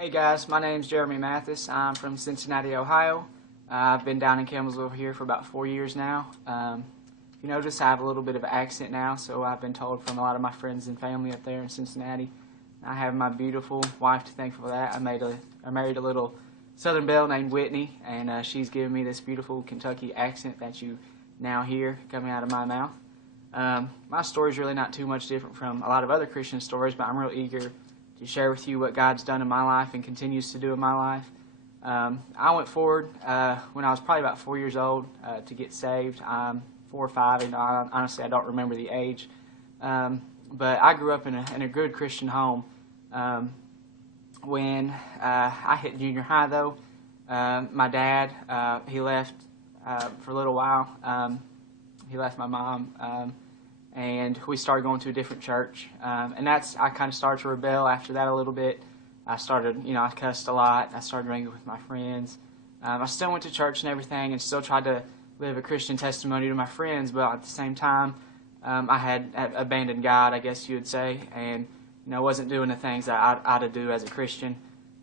Hey guys, my name's Jeremy Mathis. I'm from Cincinnati, Ohio. I've been down in Campbellsville here for about 4 years now. If you notice, I have a little bit of an accent now, so I've been told from a lot of my friends and family up there in Cincinnati. I have my beautiful wife to thank for that. I married a little Southern belle named Whitney, and she's given me this beautiful Kentucky accent that you now hear coming out of my mouth. My story is really not too much different from a lot of other Christian stories, but I'm real eager to share with you what God's done in my life and continues to do in my life. I went forward when I was probably about 4 years old to get saved. I'm 4 or 5, and honestly I don't remember the age. But I grew up in a good Christian home. When I hit junior high, though, my dad, he left for a little while. He left my mom. And we started going to a different church, and I kind of started to rebel after that a little bit. I cussed a lot. I started drinking with my friends. I still went to church and everything, and still tried to live a Christian testimony to my friends, but at the same time, I had abandoned God, I guess you would say, and wasn't doing the things that I ought to do as a Christian.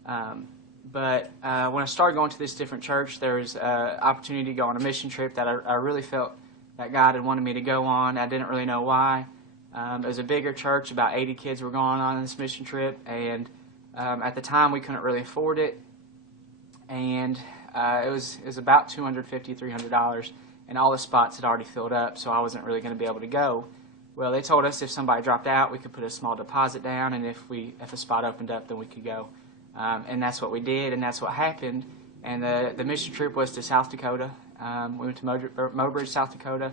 But when I started going to this different church, there was an opportunity to go on a mission trip that I really felt that God had wanted me to go on. I didn't really know why. It was a bigger church. About 80 kids were going on this mission trip, and at the time we couldn't really afford it. And it was about $250, $300, and all the spots had already filled up, so I wasn't really going to be able to go. Well, they told us if somebody dropped out, we could put a small deposit down, and if a spot opened up, then we could go. And that's what we did, and that's what happened. And the mission trip was to South Dakota. We went to Mobridge, South Dakota,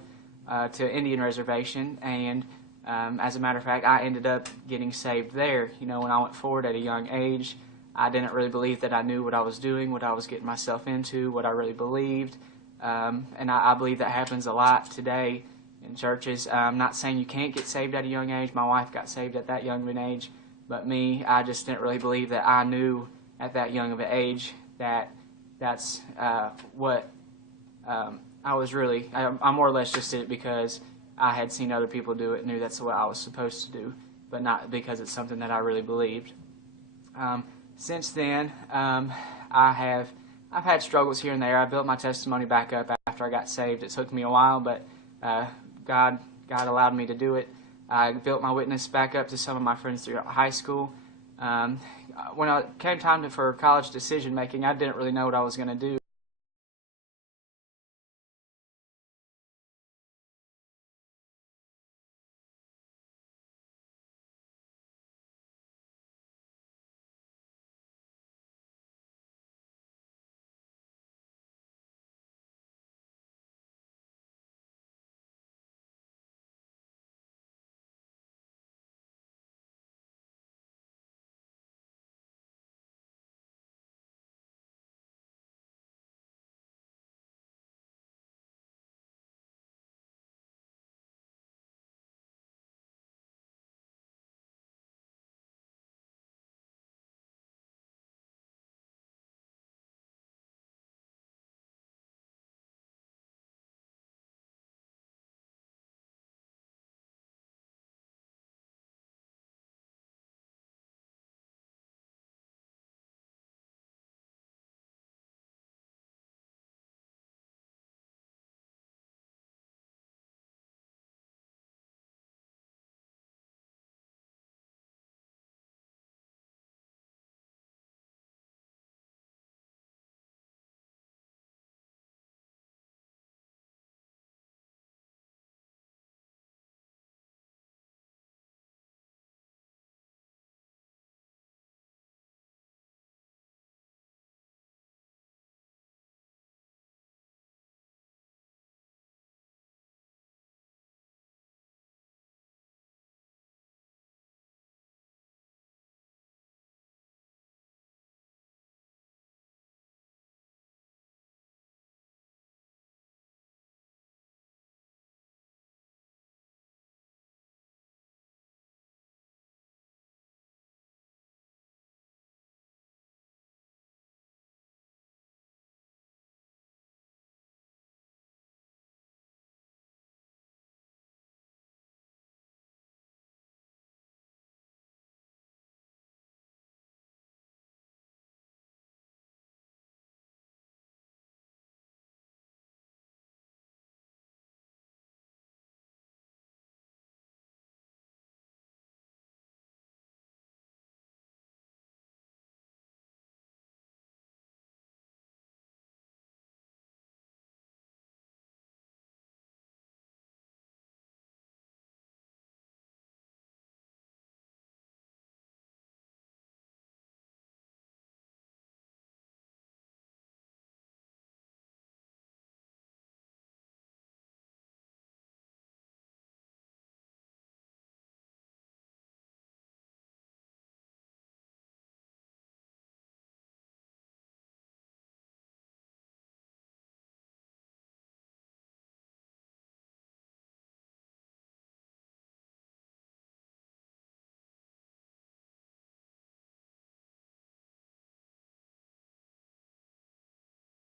to Indian Reservation, and as a matter of fact, I ended up getting saved there. When I went forward at a young age, I didn't really believe that I knew what I was doing, what I was getting myself into, what I really believed, and I believe that happens a lot today in churches. I'm not saying you can't get saved at a young age. My wife got saved at that young of an age, but me, I just didn't really believe that I knew at that young of an age that that's what I was really, I more or less just did it because I had seen other people do it and knew that's what I was supposed to do, but not because it's something that I really believed. Since then, I've had struggles here and there. I built my testimony back up after I got saved. It took me a while, but God allowed me to do it. I built my witness back up to some of my friends throughout high school. When it came time for college decision making, I didn't really know what I was going to do.